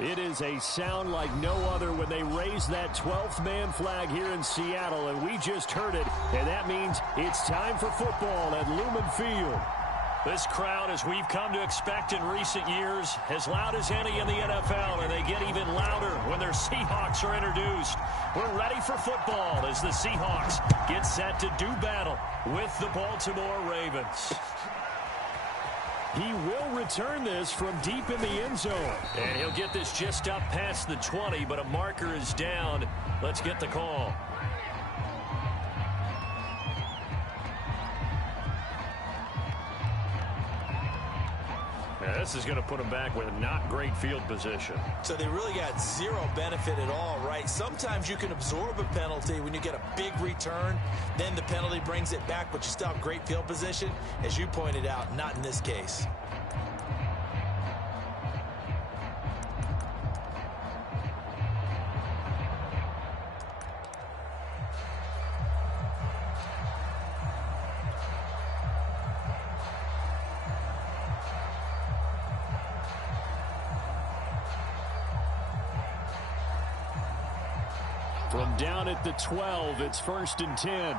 It is a sound like no other when they raise that 12th man flag here in Seattle, and we just heard it, and that means it's time for football at Lumen Field. This crowd, as we've come to expect in recent years, as loud as any in the NFL, and they get even louder when their Seahawks are introduced. We're ready for football as the Seahawks get set to do battle with the Baltimore Ravens. He will return this from deep in the end zone. And he'll get this just up past the 20, but a marker is down. Let's get the call. Now, this is going to put him back with not great field position. So they really got zero benefit at all, right? Sometimes you can absorb a penalty when you get a big return. Then the penalty brings it back, but you still have great field position. As you pointed out, not in this case. From down at the 12, it's 1st and 10.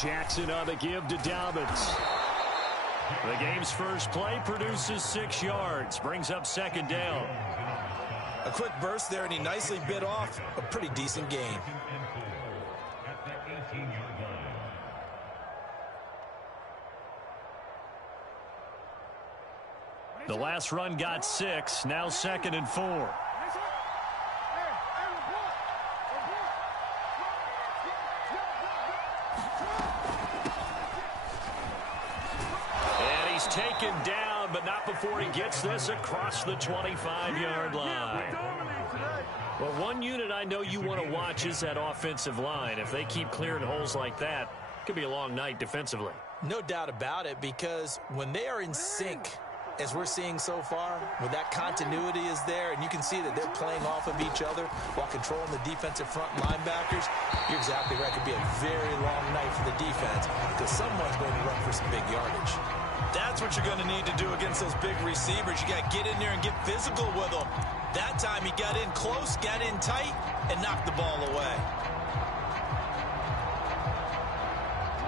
Jackson on the give to Dobbins. The game's first play produces 6 yards, brings up 2nd down. A quick burst there, and he nicely bit off a pretty decent gain. The last run got 6, now 2nd and 4. Taken down, but not before he gets this across the 25-yard line. Well, one unit I know you want to watch is that offensive line. If they keep clearing holes like that, it could be a long night defensively. No doubt about it, because when they are in sync, as we're seeing so far, when that continuity is there, and you can see that they're playing off of each other while controlling the defensive front linebackers, you're exactly right. It could be a very long night for the defense because someone's going to run for some big yardage. That's what you're going to need to do against those big receivers. You got to get in there and get physical with them. That time he got in close, got in tight, and knocked the ball away.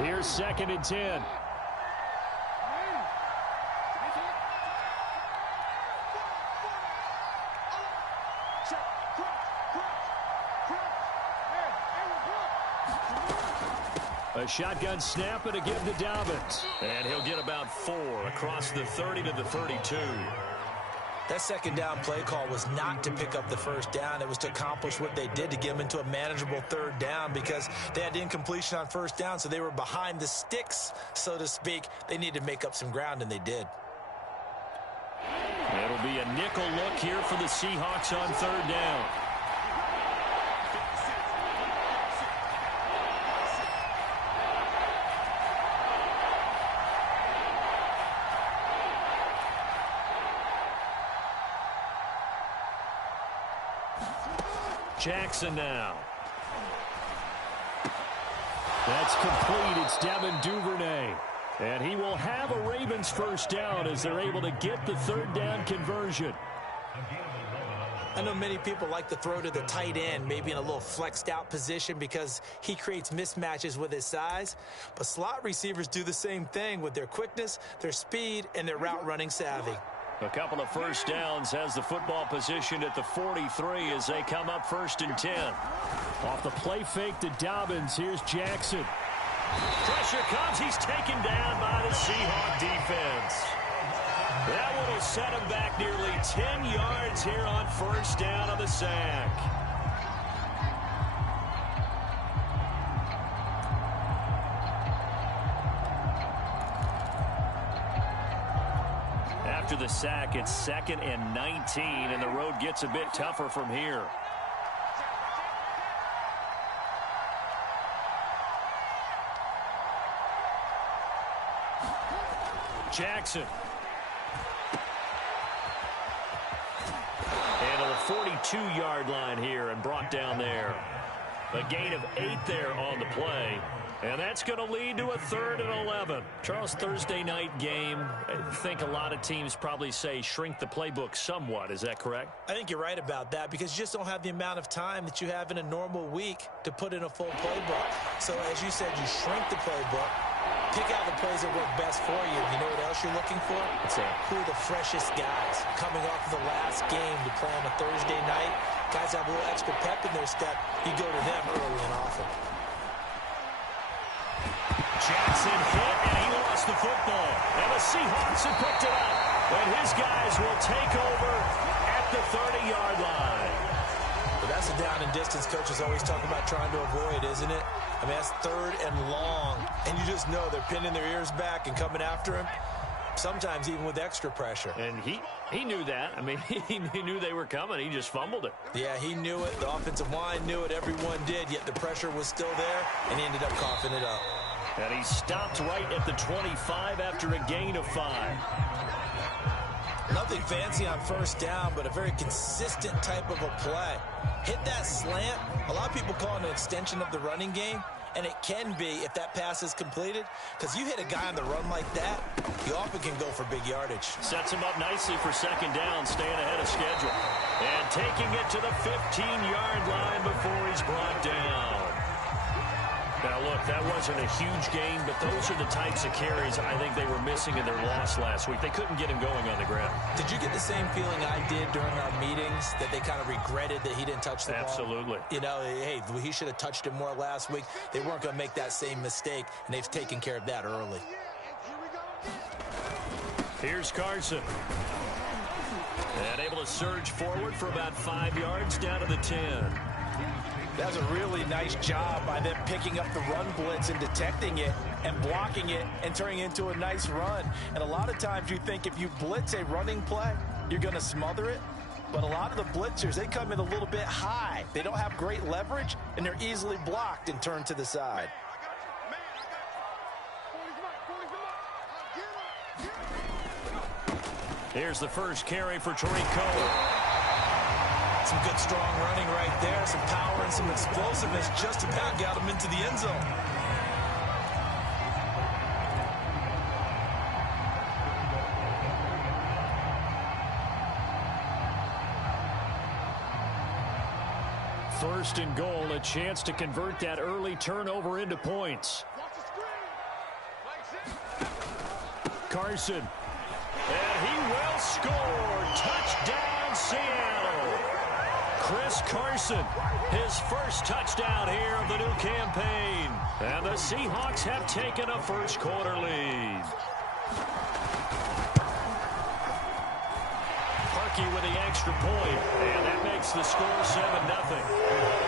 Here's 2nd and 10. A shotgun snap and a give to Dobbins. And he'll get about 4 across the 30 to the 32. That 2nd down play call was not to pick up the 1st down. It was to accomplish what they did to get them into a manageable 3rd down because they had incompletion on 1st down, so they were behind the sticks, so to speak. They needed to make up some ground, and they did. It'll be a nickel look here for the Seahawks on 3rd down. Jackson now. That's complete. It's Devin Duvernay. And he will have a Ravens 1st down as they're able to get the 3rd down conversion. I know many people like to throw to the tight end, maybe in a little flexed out position because he creates mismatches with his size. But slot receivers do the same thing with their quickness, their speed, and their route running savvy. A couple of 1st downs has the football position at the 43 as they come up 1st and 10. Off the play fake to Dobbins, here's Jackson. Pressure comes, he's taken down by the Seahawk defense. That one will set him back nearly 10 yards here on 1st down on the sack. After the sack, it's 2nd and 19, and the road gets a bit tougher from here. Jackson. And to the 42-yard line here and brought down there. A gain of 8 there on the play. And that's going to lead to a 3rd and 11. Charles, Thursday night game, I think a lot of teams probably say shrink the playbook somewhat. Is that correct? I think you're right about that because you just don't have the amount of time that you have in a normal week to put in a full playbook. So as you said, you shrink the playbook, pick out the plays that work best for you. You know what else you're looking for? Who are the freshest guys coming off of the last game to play on a Thursday night? Guys have a little extra pep in their step. You go to them early and often. Jackson hit, and he lost the football. And the Seahawks have picked it up. And his guys will take over at the 30-yard line. But that's a down and distance coaches always talk about trying to avoid, isn't it? I mean, that's 3rd and long. And you just know they're pinning their ears back and coming after him, sometimes even with extra pressure. And he knew that. I mean, he knew they were coming. He just fumbled it. Yeah, he knew it. The offensive line knew it. Everyone did, yet the pressure was still there, and he ended up coughing it up. And he stopped right at the 25 after a gain of 5. Nothing fancy on first down, but a very consistent type of a play. Hit that slant. A lot of people call it an extension of the running game, and it can be if that pass is completed, because you hit a guy on the run like that, he often can go for big yardage. Sets him up nicely for 2nd down, staying ahead of schedule. And taking it to the 15-yard line before he's brought down. Now, look, that wasn't a huge gain, but those are the types of carries I think they were missing in their loss last week. They couldn't get him going on the ground. Did you get the same feeling I did during our meetings, that they kind of regretted that he didn't touch the ball? Absolutely. You know, hey, he should have touched it more last week. They weren't going to make that same mistake, and they've taken care of that early. Here's Carson. And able to surge forward for about 5 yards down to the 10. That was a really nice job by them picking up the run blitz and detecting it and blocking it and turning it into a nice run. And a lot of times you think if you blitz a running play, you're going to smother it. But a lot of the blitzers, they come in a little bit high. They don't have great leverage, and they're easily blocked and turned to the side. Here's the first carry for Tariq Cohen. Some good, strong running right there. Some power and some explosiveness just about got him into the end zone. First and goal, a chance to convert that early turnover into points. Carson. And he will score. Touchdown, Seattle. Chris Carson, his first touchdown here of the new campaign. And the Seahawks have taken a first-quarter lead. Parkey with the extra point, and that makes the score 7-0.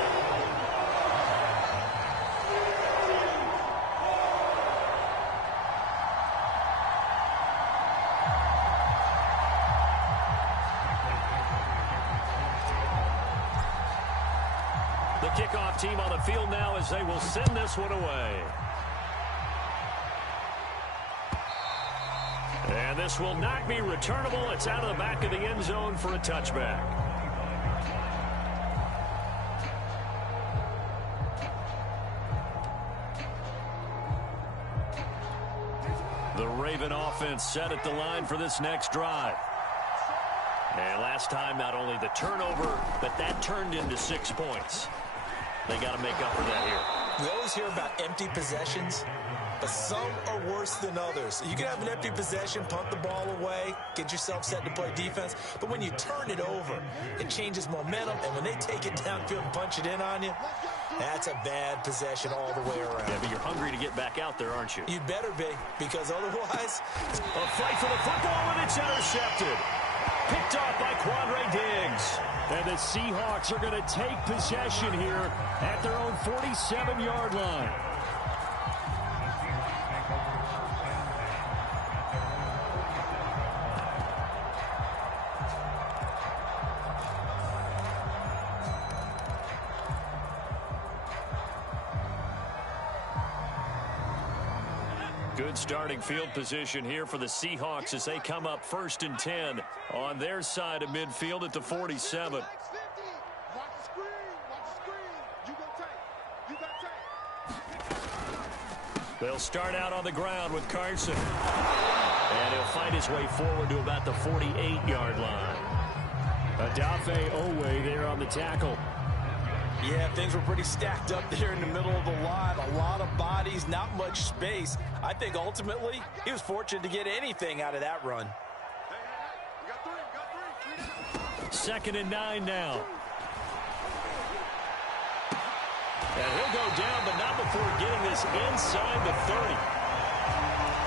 Kickoff team on the field now as they will send this one away. And this will not be returnable. It's out of the back of the end zone for a touchback. The Raven offense set at the line for this next drive. And last time, not only the turnover, but that turned into 6 points. They got to make up for that here. We always hear about empty possessions, but some are worse than others. You can have an empty possession, punt the ball away, get yourself set to play defense, but when you turn it over, it changes momentum, and when they take it downfield and punch it in on you, that's a bad possession all the way around. Yeah, but you're hungry to get back out there, aren't you? You'd better be, because otherwise... A fight for the football, and it's intercepted. Picked off by Quandre Diggs. And the Seahawks are going to take possession here at their own 47-yard line. Good starting field position here for the Seahawks as they come up 1st and 10 on their side of midfield at the 47. They'll start out on the ground with Carson. And he'll find his way forward to about the 48-yard line. Adafe Owe there on the tackle. Yeah, things were pretty stacked up there in the middle of the line. A lot of bodies, not much space. I think ultimately he was fortunate to get anything out of that run. 2nd and 9 now. And he'll go down, but not before getting this inside the 30.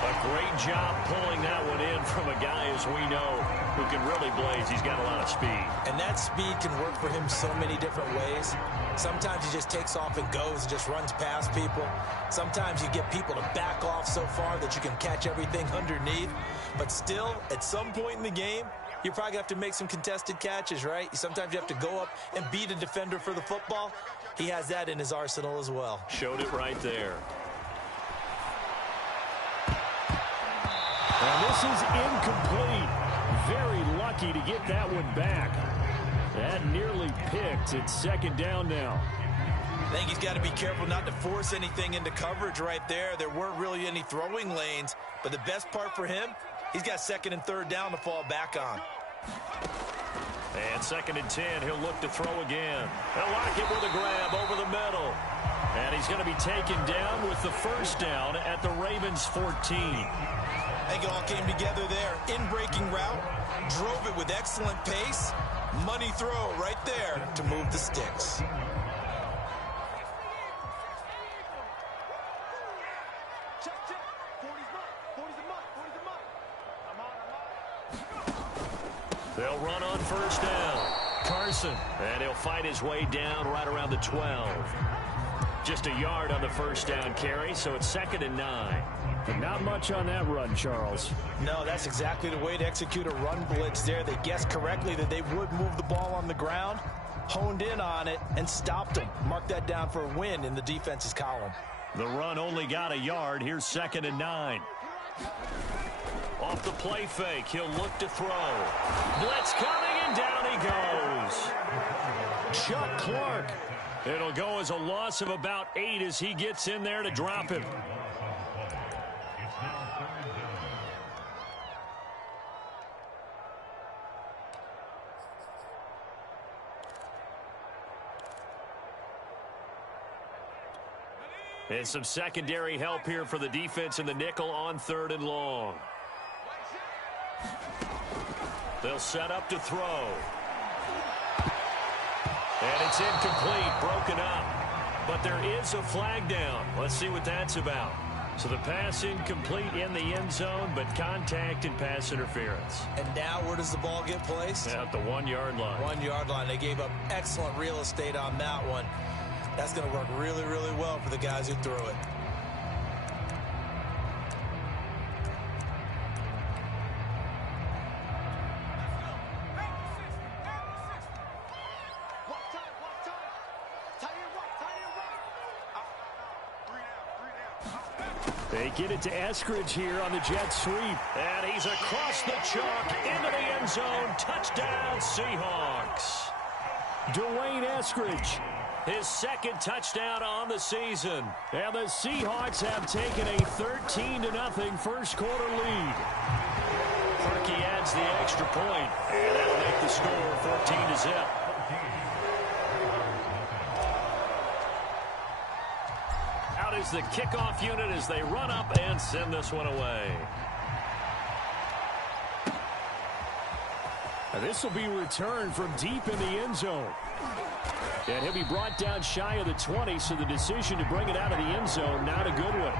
A great job pulling that one in from a guy, as we know, who can really blaze. He's got a lot of speed. And that speed can work for him so many different ways. Sometimes he just takes off and goes and just runs past people. Sometimes you get people to back off so far that you can catch everything underneath. But still, at some point in the game, you're probably going to have to make some contested catches, right? Sometimes you have to go up and beat a defender for the football. He has that in his arsenal as well. Showed it right there. And this is incomplete. Very lucky to get that one back. That nearly picked. It's 2nd down now. I think he's got to be careful not to force anything into coverage right there. There weren't really any throwing lanes. But the best part for him, he's got 2nd and 3rd down to fall back on. And 2nd and 10, he'll look to throw again. They'll lock it with a grab over the middle. And he's going to be taken down with the 1st down at the Ravens' 14. I think it all came together there. In-breaking route, drove it with excellent pace. Money throw right there to move the sticks. They'll run on 1st down. Carson. And he'll fight his way down right around the 12. Just a yard on the 1st down carry, so it's 2nd and 9. But not much on that run, Charles. No, that's exactly the way to execute a run blitz there. They guessed correctly that they would move the ball on the ground, honed in on it, and stopped them. Mark that down for a win in the defense's column. The run only got a yard. Here's 2nd and 9. Off the play fake, he'll look to throw. Blitz coming, and down he goes. Chuck Clark. It'll go as a loss of about 8 as he gets in there to drop him. And some secondary help here for the defense in the nickel on 3rd and long. They'll set up to throw. And it's incomplete, broken up. But there is a flag down. Let's see what that's about. So the pass incomplete in the end zone, but contact and pass interference. And now where does the ball get placed? At the 1-yard line. 1-yard line. They gave up excellent real estate on that one. That's going to work really, really well for the guys who threw it. They get it to Eskridge here on the jet sweep. And he's across the chalk into the end zone. Touchdown, Seahawks. Dwayne Eskridge, his 2nd touchdown on the season. And the Seahawks have taken a 13-0 first quarter lead. Parkey adds the extra point, and that'll make the score 14-0. Out is the kickoff unit as they run up and send this one away. Now this will be returned from deep in the end zone. And he'll be brought down shy of the 20, so the decision to bring it out of the end zone, not a good one.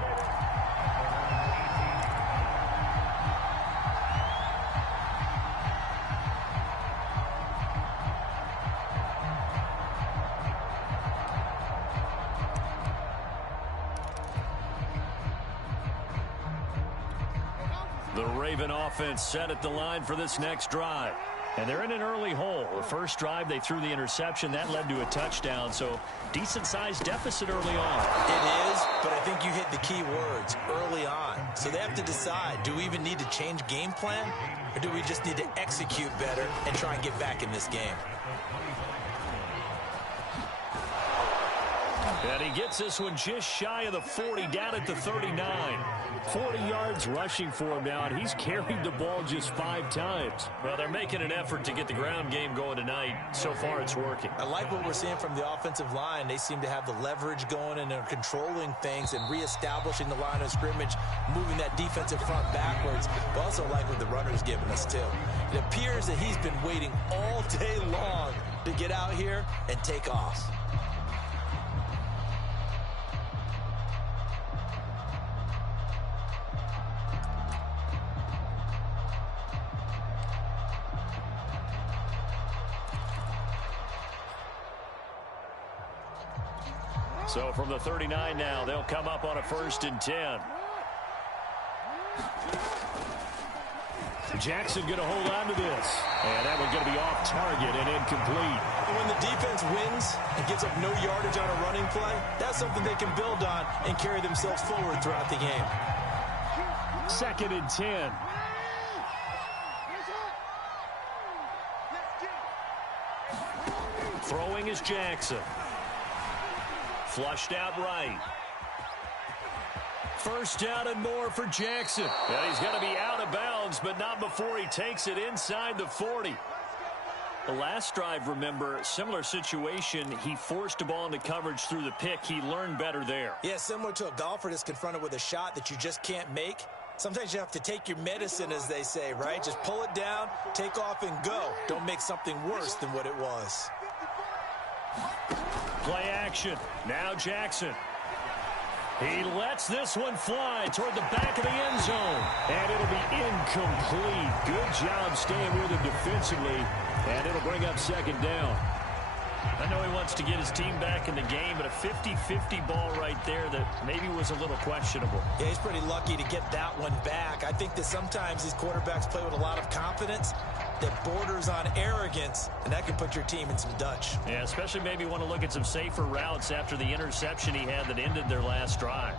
The Raven offense set at the line for this next drive. And they're in an early hole. The first drive, they threw the interception. That led to a touchdown, so decent-sized deficit early on. It is, but I think you hit the key words, early on. So they have to decide, do we even need to change game plan, or do we just need to execute better and try and get back in this game? And he gets this one just shy of the 40, down at the 39. 40 yards rushing for him now, and he's carried the ball just 5 times. Well, they're making an effort to get the ground game going tonight. So far, it's working. I like what we're seeing from the offensive line. They seem to have the leverage going, and they're controlling things and reestablishing the line of scrimmage, moving that defensive front backwards. But also like what the runner's giving us, too. It appears that he's been waiting all day long to get out here and take off. So from the 39 now, they'll come up on a 1st and 10. Jackson going to hold on to this. And that one's going to be off target and incomplete. When the defense wins and gives up no yardage on a running play, that's something they can build on and carry themselves forward throughout the game. 2nd and 10. Throwing is Jackson. Flushed out right. 1st down and more for Jackson. And he's going to be out of bounds, but not before he takes it inside the 40. The last drive, remember, similar situation. He forced the ball into coverage through the pick. He learned better there. Yeah, similar to a golfer that's confronted with a shot that you just can't make. Sometimes you have to take your medicine, as they say, right? Just pull it down, take off, and go. Don't make something worse than what it was. Play action. Now Jackson. He lets this one fly toward the back of the end zone. And it'll be incomplete. Good job staying with him defensively. And it'll bring up 2nd down. I know he wants to get his team back in the game, but a 50-50 ball right there that maybe was a little questionable. Yeah, he's pretty lucky to get that one back. I think that sometimes these quarterbacks play with a lot of confidence that borders on arrogance, and that can put your team in some Dutch. Yeah, especially maybe want to look at some safer routes after the interception he had that ended their last drive.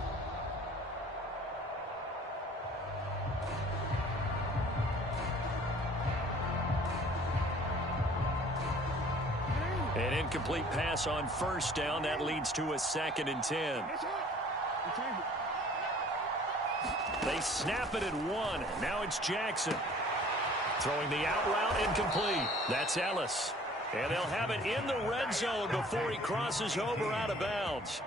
An incomplete pass on 1st down. That leads to a 2nd and 10. They snap it at 1. Now it's Jackson. Throwing the out route, incomplete. That's Ellis. And they'll have it in the red zone before he crosses over out of bounds.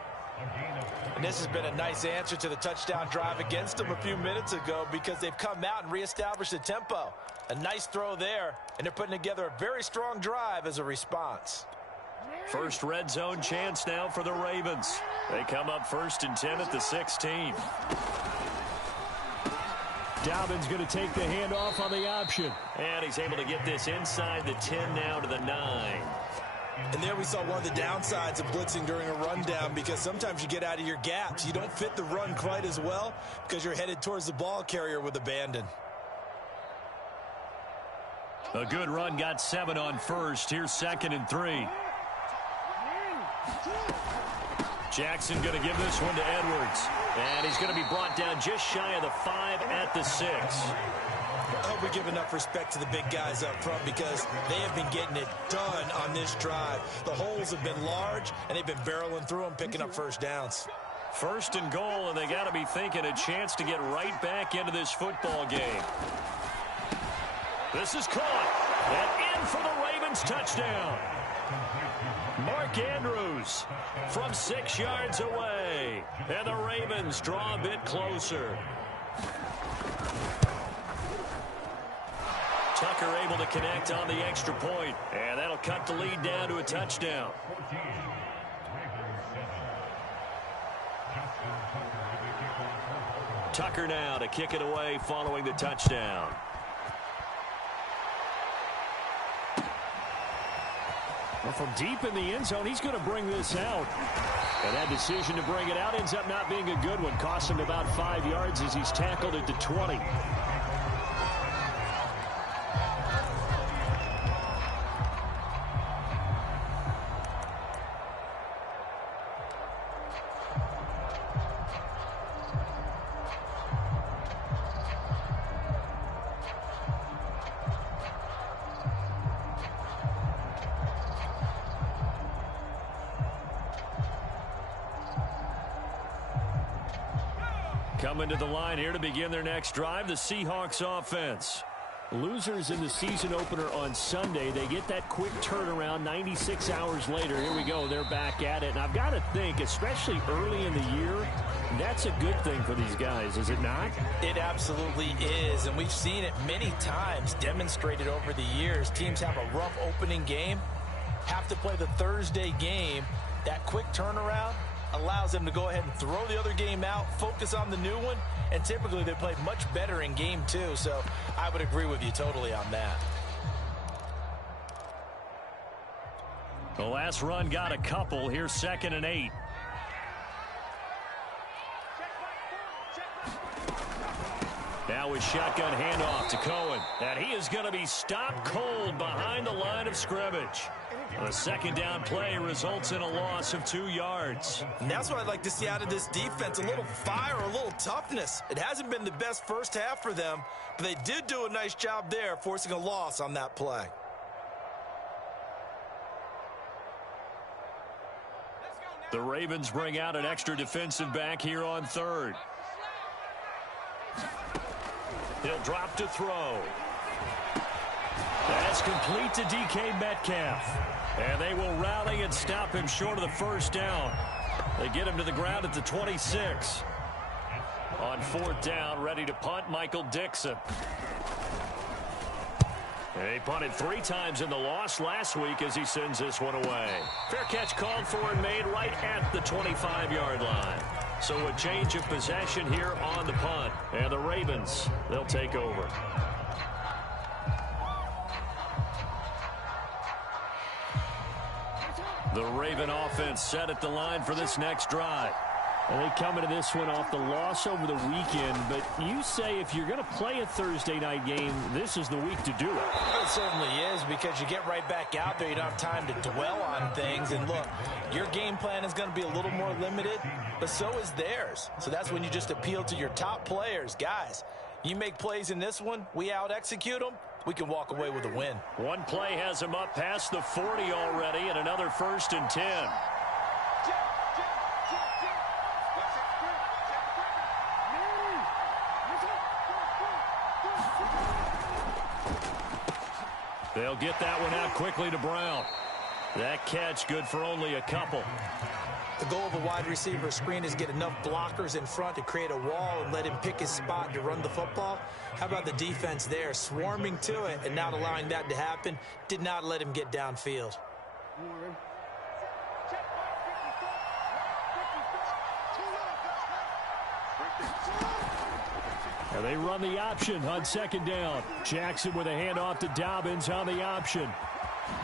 And this has been a nice answer to the touchdown drive against them a few minutes ago, because they've come out and reestablished the tempo. A nice throw there, and they're putting together a very strong drive as a response. First red zone chance now for the Ravens. They come up 1st and 10 at the 16. Dobbins going to take the handoff on the option. And he's able to get this inside the 10 now to the 9. And there we saw one of the downsides of blitzing during a rundown, because sometimes you get out of your gaps. You don't fit the run quite as well because you're headed towards the ball carrier with abandon. A good run, got 7 on 1st. Here's 2nd and 3. Jackson going to give this one to Edwards. And he's going to be brought down just shy of the 5 at the 6. I hope we give enough respect to the big guys up front, because they have been getting it done on this drive. The holes have been large, and they've been barreling through them, picking up 1st downs. 1st and goal, and they got to be thinking a chance to get right back into this football game. This is caught. And in for the Ravens touchdown. Mark Andrews from 6 yards away. And the Ravens draw a bit closer. Tucker able to connect on the extra point. And that'll cut the lead down to a touchdown. Tucker now to kick it away following the touchdown. Well, from deep in the end zone, he's going to bring this out. And that decision to bring it out ends up not being a good one. Costs him about 5 yards as he's tackled at the 20. Coming to the line here to begin their next drive, the Seahawks offense. Losers in the season opener on Sunday. They get that quick turnaround 96 hours later. Here we go. They're back at it. And I've got to think, especially early in the year, that's a good thing for these guys, is it not? It absolutely is. And we've seen it many times demonstrated over the years. Teams have a rough opening game, have to play the Thursday game. That quick turnaround allows them to go ahead and throw the other game out, focus on the new one, and typically they play much better in game 2. So I would agree with you totally on that. The last run got a couple. Here's 2nd and 8. Now a shotgun handoff to Cohen. And he is going to be stopped cold behind the line of scrimmage. The second down play results in a loss of 2 yards. And that's what I'd like to see out of this defense, a little fire, a little toughness. It hasn't been the best first half for them, but they did do a nice job there, forcing a loss on that play. The Ravens bring out an extra defensive back here on 3rd. He'll drop to throw. That's complete to DK Metcalf. And they will rally and stop him short of the first down. They get him to the ground at the 26. On 4th down, ready to punt, Michael Dixon. He punted 3 times in the loss last week as he sends this one away. Fair catch called for and made right at the 25-yard line. So a change of possession here on the punt. And the Ravens, they'll take over. The Raven offense set at the line for this next drive. And they come into this one off the loss over the weekend. But you say if you're going to play a Thursday night game, this is the week to do it. It certainly is, because you get right back out there. You don't have time to dwell on things. And look, your game plan is going to be a little more limited, but so is theirs. So that's when you just appeal to your top players. Guys, you make plays in this one, we out-execute them, we can walk away with a win. One play has him up past the 40 already, and another 1st and 10. They'll get that one out quickly to Brown. That catch good for only a couple. The goal of a wide receiver screen is get enough blockers in front to create a wall and let him pick his spot to run the football. How about the defense there, swarming to it and not allowing that to happen? Did not let him get downfield. And they run the option on 2nd down. Jackson with a handoff to Dobbins on the option.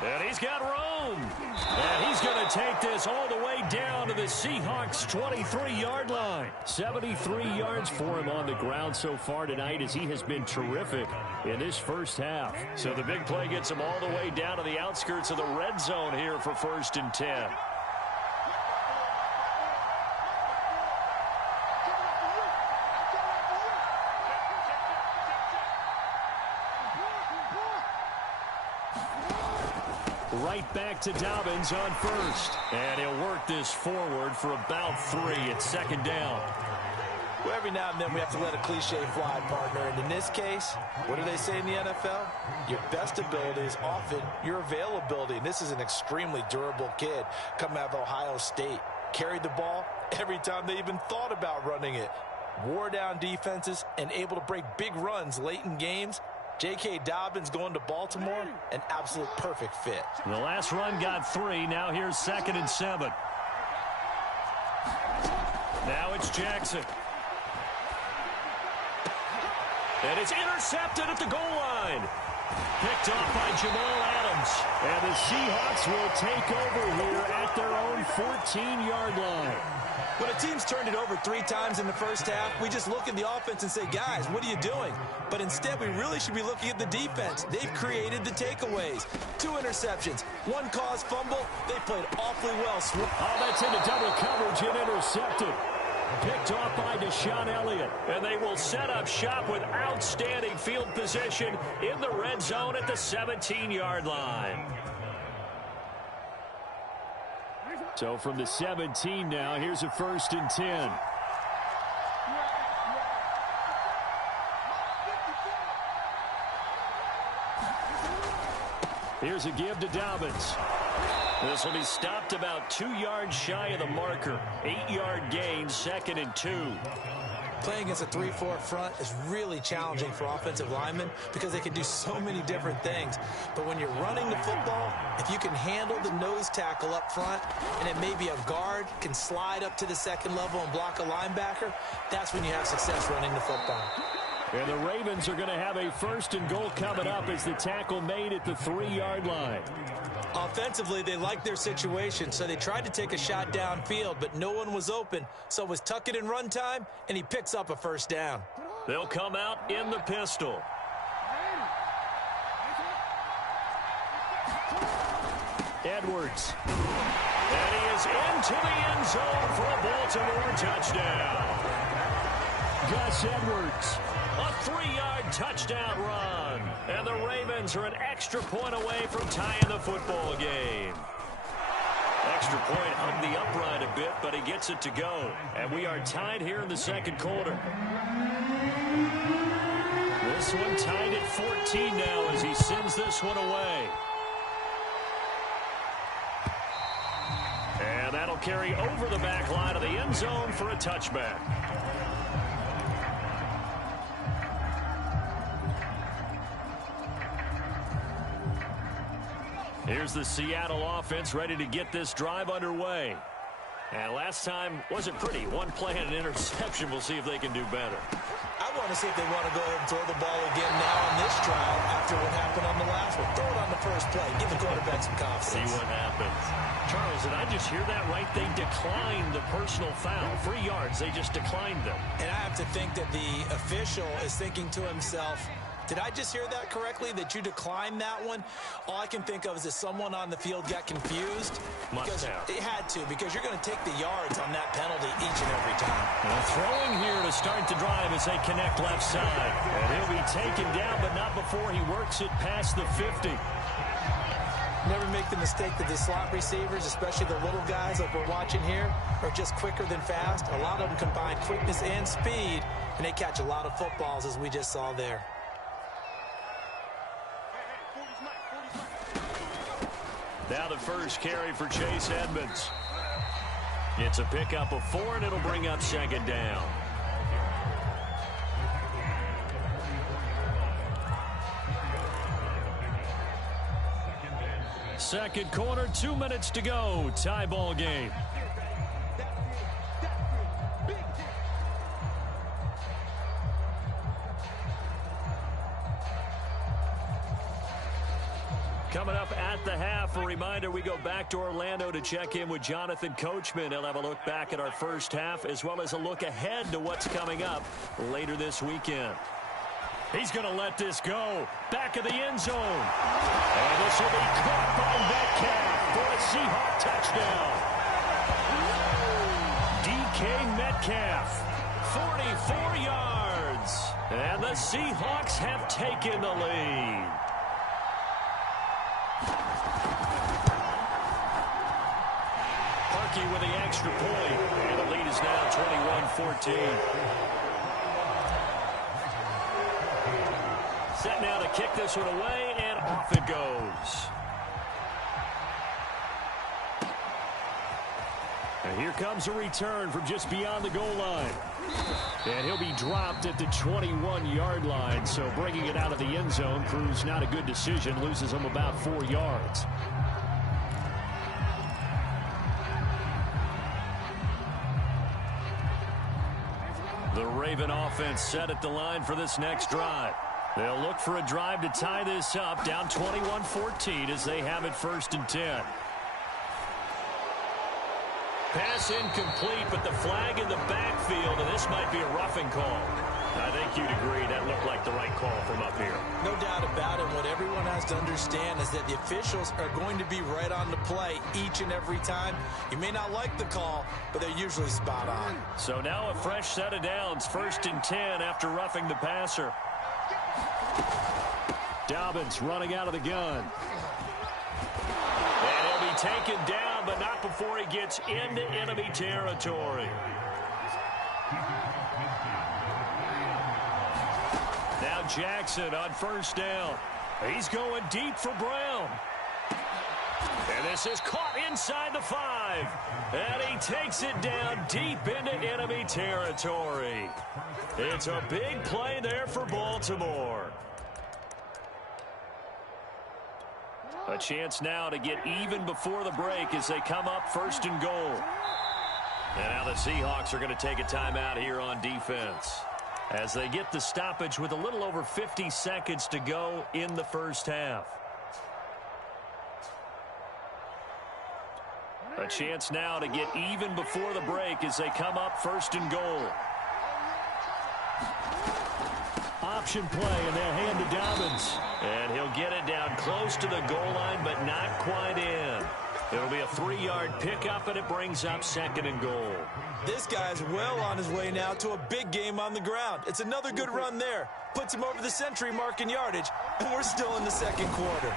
And he's got room. And he's going to take this all the way down to the Seahawks' 23-yard line. 73 yards for him on the ground so far tonight, as he has been terrific in this first half. So the big play gets him all the way down to the outskirts of the red zone here for 1st and 10. Right back to Dobbins on 1st. And he'll work this forward for about 3 at 2nd down. Well, every now and then we have to let a cliche fly, partner. And in this case, what do they say in the NFL? Your best ability is often your availability. And this is an extremely durable kid coming out of Ohio State. Carried the ball every time they even thought about running it. Wore down defenses and able to break big runs late in games. J.K. Dobbins going to Baltimore, an absolute perfect fit. The last run got 3. Now here's 2nd and 7. Now it's Jackson. And it's intercepted at the goal line. Picked off by Jamal Adams. And the Seahawks will take over here at their own 14-yard line. When a team's turned it over 3 times in the first half, we just look at the offense and say, guys, what are you doing? But instead, we really should be looking at the defense. They've created the takeaways. 2 interceptions, 1 caused fumble. They played awfully well. Oh, that's into double coverage and intercepted. Picked off by Deshaun Elliott. And they will set up shop with outstanding field position in the red zone at the 17-yard line. So from the 17 now, here's a 1st and 10. Here's a give to Dobbins. This will be stopped about 2 yards shy of the marker. 8-yard gain, 2nd and 2. Playing against a 3-4 front is really challenging for offensive linemen because they can do so many different things. But when you're running the football, if you can handle the nose tackle up front, and it may be a guard can slide up to the second level and block a linebacker, that's when you have success running the football. And the Ravens are going to have a 1st and goal coming up as the tackle made at the 3-yard line. Offensively, they liked their situation, so they tried to take a shot downfield, but no one was open. So it was tuck it in run time, and he picks up a 1st down. They'll come out in the pistol. Edwards. And he is into the end zone for a Baltimore touchdown. Gus Edwards. A 3-yard touchdown run. And the Ravens are an extra point away from tying the football game. Extra point hugged the upright a bit, but he gets it to go. And we are tied here in the 2nd quarter. This one tied at 14 now as he sends this one away. And that'll carry over the back line of the end zone for a touchback. Here's the Seattle offense ready to get this drive underway. And last time wasn't pretty. One play and an interception. We'll see if they can do better. I want to see if they want to go ahead and throw the ball again now on this drive after what happened on the last one. Throw it on the first play. Give the quarterback some confidence. See what happens. Charles, did I just hear that right? They declined the personal foul. 3 yards. They just declined them. And I have to think that the official is thinking to himself, did I just hear that correctly, that you declined that one? All I can think of is that someone on the field got confused. Must have. It had to, because you're going to take the yards on that penalty each and every time. Now throwing here to start the drive as they connect left side. And he'll be taken down, but not before he works it past the 50. Never make the mistake that the slot receivers, especially the little guys like we're watching here, are just quicker than fast. A lot of them combine quickness and speed, and they catch a lot of footballs, as we just saw there. Now the first carry for Chase Edmonds. It's a pickup of 4, and it'll bring up 2nd down. Second quarter, 2 minutes to go. Tie ball game. Coming up at the half, a reminder, we go back to Orlando to check in with Jonathan Coachman. He'll have a look back at our first half as well as a look ahead to what's coming up later this weekend. He's going to let this go. Back of the end zone. And this will be caught by Metcalf for a Seahawk touchdown. DK Metcalf, 44 yards. And the Seahawks have taken the lead. Parkey with the extra point. And the lead is now 21-14. Set now to kick this one away, and off it goes. And here comes a return from just beyond the goal line. And he'll be dropped at the 21-yard line, so bringing it out of the end zone proves not a good decision, loses him about 4 yards. The Raven offense set at the line for this next drive. They'll look for a drive to tie this up, down 21-14 as they have it 1st and 10. Pass incomplete, but the flag in the backfield, and this might be a roughing call. I think you'd agree that looked like the right call from up here. No doubt about it. What everyone has to understand is that the officials are going to be right on the play each and every time. You may not like the call, but they're usually spot on. So now a fresh set of downs, 1st and 10 after roughing the passer. Dobbins running out of the gun. And he'll be taken down, but not before he gets into enemy territory. Now Jackson on 1st down. He's going deep for Brown. And this is caught inside the 5. And he takes it down deep into enemy territory. It's a big play there for Baltimore. A chance now to get even before the break as they come up 1st and goal. And now the Seahawks are going to take a timeout here on defense as they get the stoppage with a little over 50 seconds to go in the first half. A chance now to get even before the break as they come up 1st and goal. Option play, and they'll hand to Dobbins. And he'll get it down close to the goal line, but not quite in. It'll be a 3-yard pickup, and it brings up 2nd and goal. This guy's well on his way now to a big game on the ground. It's another good run there. Puts him over the century mark in yardage, and we're still in the 2nd quarter.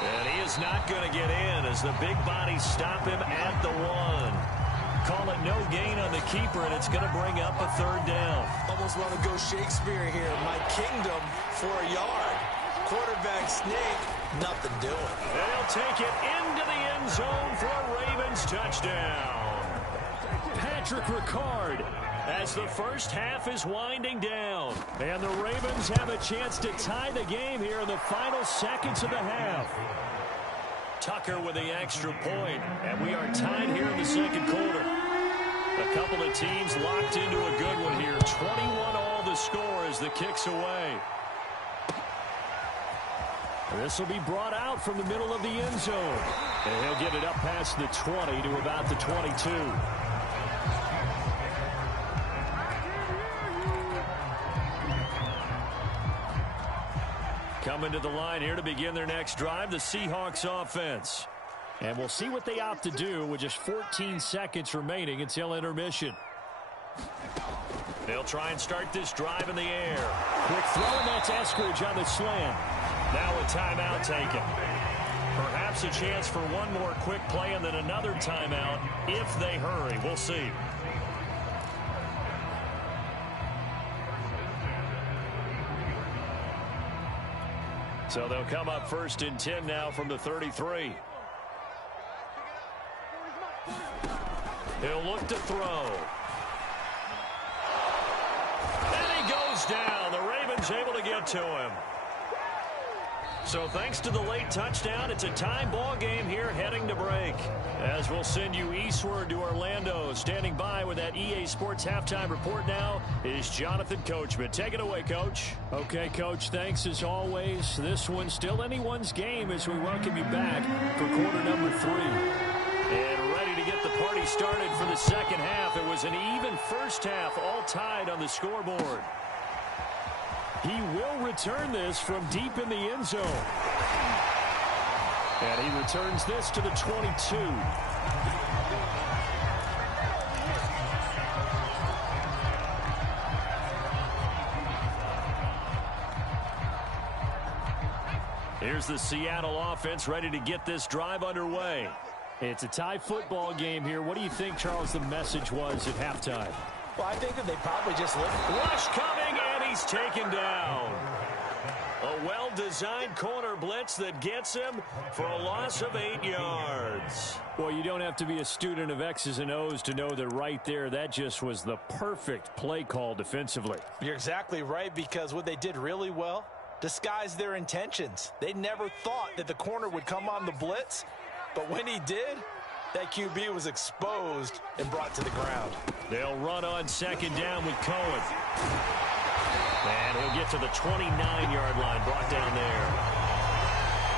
And he is not going to get in as the big bodies stop him at the 1. Call it no gain on the keeper, and it's going to bring up a 3rd down. Almost want to go Shakespeare here. My kingdom for a yard. Quarterback sneak, nothing doing. And he'll take it into the end zone for a Ravens touchdown. Patrick Ricard as the first half is winding down. And the Ravens have a chance to tie the game here in the final seconds of the half. Tucker with the extra point, and we are tied here in the 2nd quarter. A couple of teams locked into a good one here. 21-all the score as the kick's away. This will be brought out from the middle of the end zone. And he'll get it up past the 20 to about the 22. Coming to the line here to begin their next drive, the Seahawks offense. And we'll see what they opt to do with just 14 seconds remaining until intermission. They'll try and start this drive in the air. Quick throw, and that's Eskridge on the slant. Now a timeout taken. Perhaps a chance for one more quick play and then another timeout if they hurry. We'll see. So they'll come up 1st and 10 now from the 33. He'll look to throw. And he goes down. The Ravens able to get to him. So thanks to the late touchdown, it's a tie ball game here heading to break. As we'll send you eastward to Orlando. Standing by with that EA Sports halftime report now is Jonathan Coachman. Take it away, Coach. Okay, Coach, thanks as always. This one's still anyone's game as we welcome you back for quarter number 3. And ready to get the party started for the 2nd half. It was an even first half, all tied on the scoreboard. He will return this from deep in the end zone. And he returns this to the 22. Here's the Seattle offense ready to get this drive underway. It's a tie football game here. What do you think, Charles, the message was at halftime? Well, I think that they probably just looked. Rush coming, and he's taken down. A well-designed corner blitz that gets him for a loss of 8 yards. Well, you don't have to be a student of X's and O's to know that right there, that just was the perfect play call defensively. You're exactly right, because what they did really well, disguised their intentions. They never thought that the corner would come on the blitz, but when he did, that QB was exposed and brought to the ground. They'll run on 2nd down with Cohen. And he'll get to the 29-yard line, brought down there.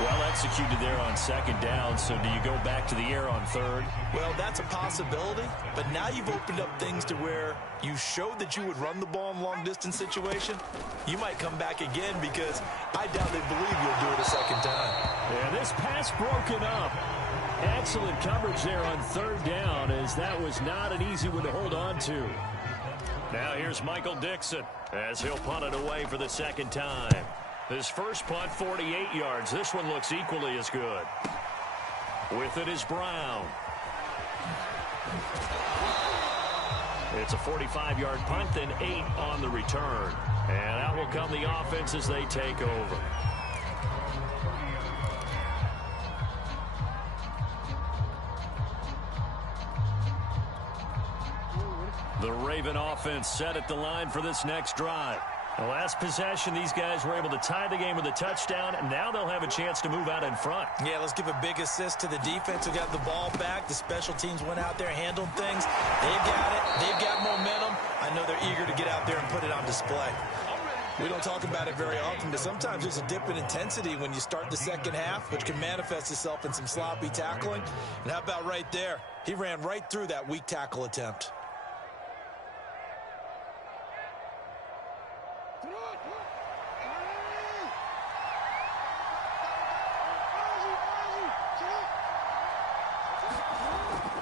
Well executed there on 2nd down, so do you go back to the air on 3rd? Well, that's a possibility, but now you've opened up things to where you showed that you would run the ball in long-distance situation. You might come back again, because I doubt they believe you'll do it a 2nd time. And this pass broken up. Excellent coverage there on 3rd down, as that was not an easy one to hold on to. Now here's Michael Dixon as he'll punt it away for the 2nd time. His first punt, 48 yards. This one looks equally as good. With it is Brown. It's a 45-yard punt, then 8 on the return. And out will come the offense as they take over. Raven offense set at the line for this next drive. The last possession, these guys were able to tie the game with a touchdown, and now they'll have a chance to move out in front. Yeah, let's give a big assist to the defense who got the ball back. The special teams went out there, handled things. They've got it. They've got momentum. I know they're eager to get out there and put it on display. We don't talk about it very often, but sometimes there's a dip in intensity when you start the second half, which can manifest itself in some sloppy tackling. And how about right there? He ran right through that weak tackle attempt.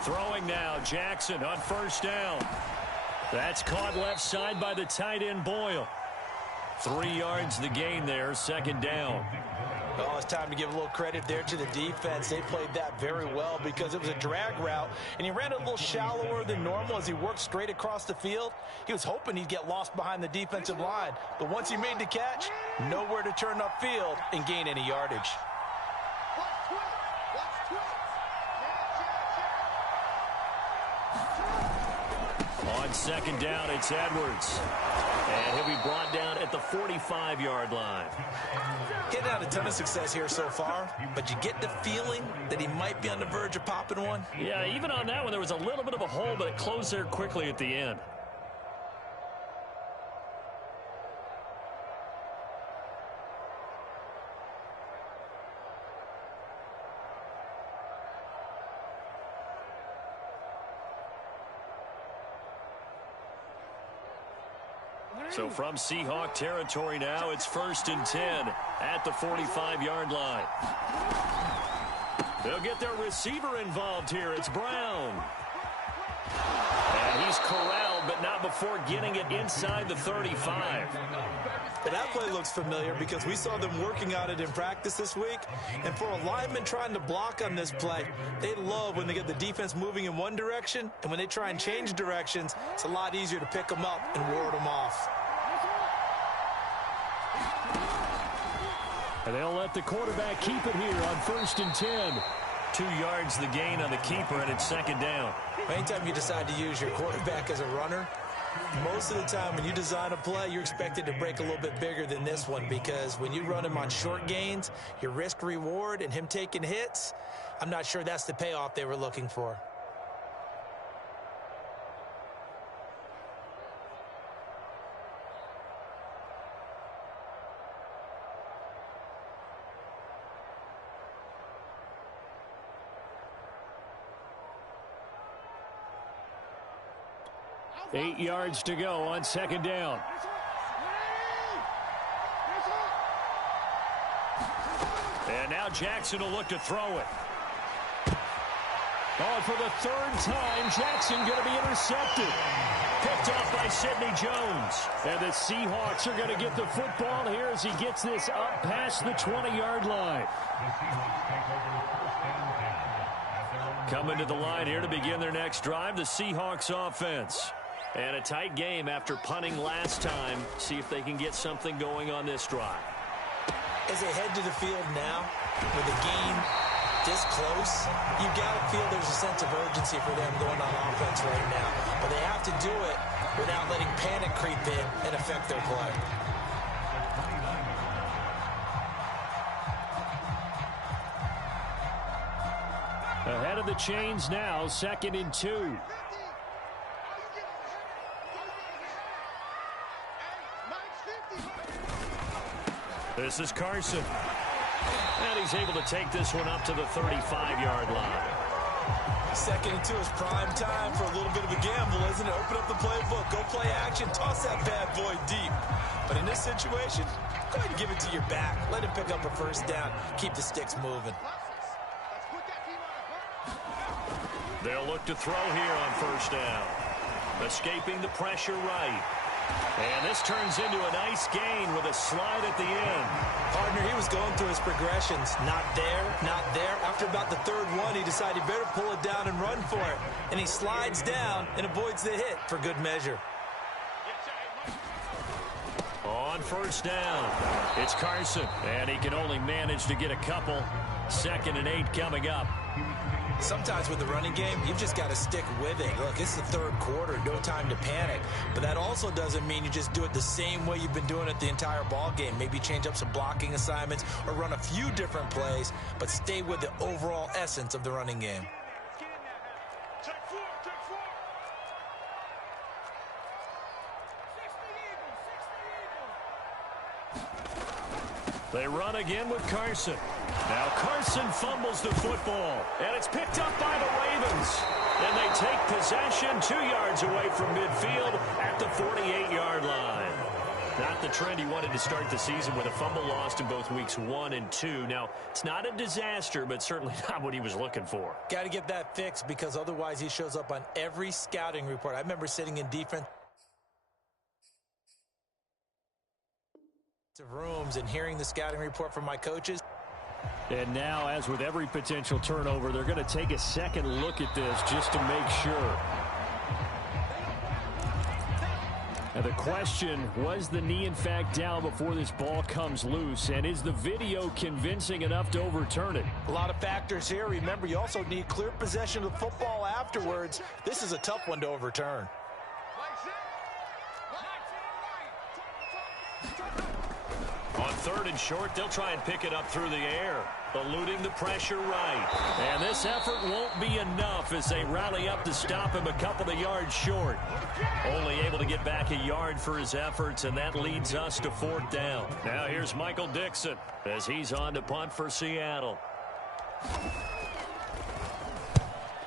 Throwing now, Jackson on first down. That's caught left side by the tight end Boyle. 3 yards the gain there, second down. Oh, it's time to give a little credit there to the defense. They played that very well because it was a drag route, and he ran a little shallower than normal as he worked straight across the field. He was hoping he'd get lost behind the defensive line, but once he made the catch, nowhere to turn upfield and gain any yardage. On second down, it's Edwards. And he'll be brought down at the 45-yard line. Getting out a ton of success here so far, but you get the feeling that he might be on the verge of popping one. Yeah, even on that one, there was a little bit of a hole, but it closed there quickly at the end. So from Seahawk territory now, it's 1st and 10 at the 45-yard line. They'll get their receiver involved here. It's Brown. And he's corralled, but not before getting it inside the 35. But that play looks familiar because we saw them working on it in practice this week. And for a lineman trying to block on this play, they love when they get the defense moving in one direction. And when they try and change directions, it's a lot easier to pick them up and ward them off. And they'll let the quarterback keep it here on 1st and 10. 2 yards the gain on the keeper, and it's second down. Anytime you decide to use your quarterback as a runner, most of the time when you design a play, you're expected to break a little bit bigger than this one because when you run him on short gains, your risk-reward and him taking hits, I'm not sure that's the payoff they were looking for. Eight yards to go on second down. And now Jackson will look to throw it. Oh, for the third time, Jackson going to be intercepted. Picked off by Sidney Jones. And the Seahawks are going to get the football here as he gets this up past the 20-yard line. Coming to the line here to begin their next drive, the Seahawks offense. And a tight game after punting last time. See if they can get something going on this drive. As they head to the field now, with the game this close, you've got to feel there's a sense of urgency for them going on offense right now. But they have to do it without letting panic creep in and affect their play. Ahead of the chains now, 2nd and 2. This is Carson. And he's able to take this one up to the 35-yard line. 2nd and 2 is prime time for a little bit of a gamble, isn't it? Open up the playbook, go play action, toss that bad boy deep. But in this situation, go ahead and give it to your back. Let him pick up a first down. Keep the sticks moving. They'll look to throw here on first down. Escaping the pressure right. And this turns into a nice gain with a slide at the end. Partner, he was going through his progressions. Not there, not there. After about the third one, he decided he better pull it down and run for it. And he slides down and avoids the hit for good measure. On first down, it's Carson. And he can only manage to get a couple. 2nd and 8 coming up. Sometimes with the running game, you've just got to stick with it. Look, it's the third quarter, no time to panic. But that also doesn't mean you just do it the same way you've been doing it the entire ball game. Maybe change up some blocking assignments or run a few different plays, but stay with the overall essence of the running game. They run again with Carson. Now Carson fumbles the football, and it's picked up by the Ravens. And they take possession 2 yards away from midfield at the 48-yard line. Not the trend he wanted to start the season with a fumble lost in both weeks 1 and 2. Now, it's not a disaster, but certainly not what he was looking for. Got to get that fixed because otherwise he shows up on every scouting report. I remember sitting in defense rooms and hearing the scouting report from my coaches. And now, as with every potential turnover, they're going to take a second look at this just to make sure. Now the question, was the knee in fact down before this ball comes loose? And is the video convincing enough to overturn it? A lot of factors here. Remember, you also need clear possession of the football afterwards. This is a tough one to overturn. On 3rd and short, they'll try and pick it up through the air, eluding the pressure right. And this effort won't be enough as they rally up to stop him a couple of yards short. Only able to get back a yard for his efforts, and that leads us to 4th down. Now here's Michael Dixon as he's on to punt for Seattle.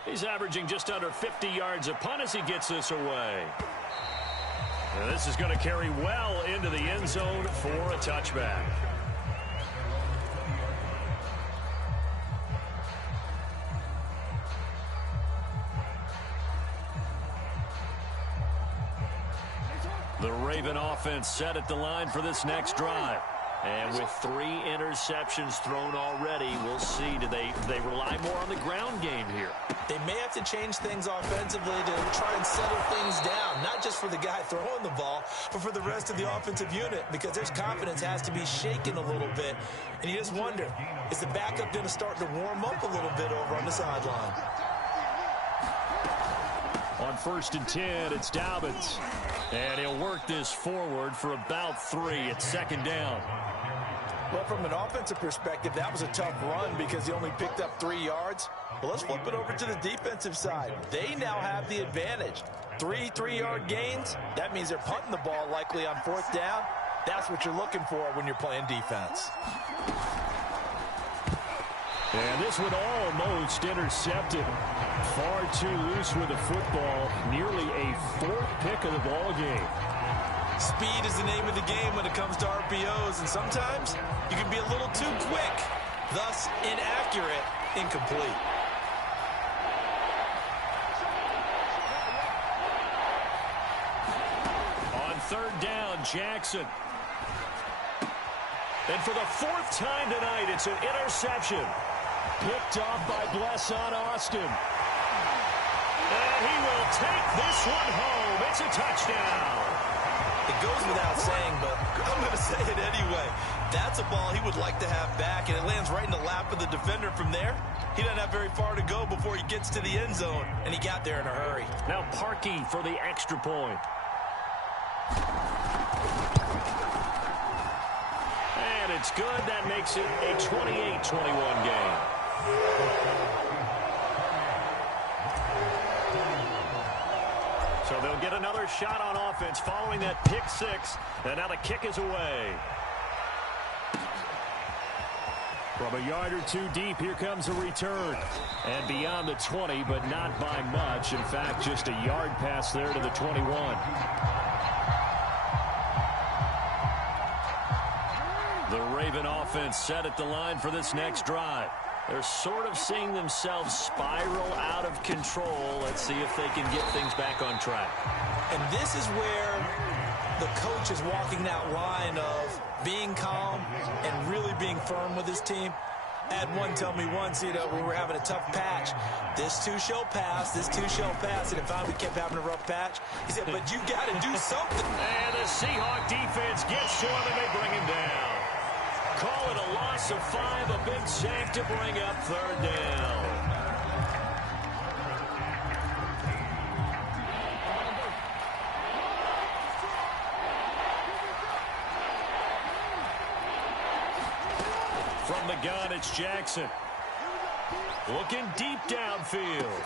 He's averaging just under 50 yards a punt as he gets this away. And this is going to carry well into the end zone for a touchback. The Raven offense set at the line for this next drive. And with 3 interceptions thrown already, we'll see. Do they rely more on the ground game here? They may have to change things offensively to try and settle things down, not just for the guy throwing the ball, but for the rest of the offensive unit, because their confidence has to be shaken a little bit. And you just wonder, is the backup going to start to warm up a little bit over on the sideline? On 1st and 10, it's Dobbins. And he'll work this forward for about 3. It's 2nd down. Well, from an offensive perspective, that was a tough run because he only picked up 3 yards. Well, let's flip it over to the defensive side. They now have the advantage. 3 3-yard gains. That means they're punting the ball likely on 4th down. That's what you're looking for when you're playing defense. And this one almost intercepted. Far too loose with the football. Nearly a 4th pick of the ball game. Speed is the name of the game when it comes to RPOs, and sometimes you can be a little too quick, thus inaccurate, incomplete. On 3rd down, Jackson. And for the 4th time tonight, it's an interception. Picked off by Blesson Austin. And he will take this one home. It's a touchdown. It goes without saying, but I'm going to say it anyway. That's a ball he would like to have back, and it lands right in the lap of the defender from there. He doesn't have very far to go before he gets to the end zone, and he got there in a hurry. Now Parkey for the extra point. And it's good. That makes it a 28-21 game. So they'll get another shot on offense following that pick 6. And now the kick is away. From a yard or 2 deep, here comes a return. And beyond the 20, but not by much. In fact, just a yard pass there to the 21. The Raven offense set at the line for this next drive. They're sort of seeing themselves spiral out of control. Let's see if they can get things back on track. And this is where the coach is walking that line of being calm and really being firm with his team. I had one tell me once, we were having a tough patch. This too shall pass, this too shall pass. And finally we kept having a rough patch. He said, but you got to do something. And the Seahawk defense gets to him and they bring him down. Call it a loss of 5, a big sack to bring up 3rd down. From the gun, it's Jackson. Looking deep downfield.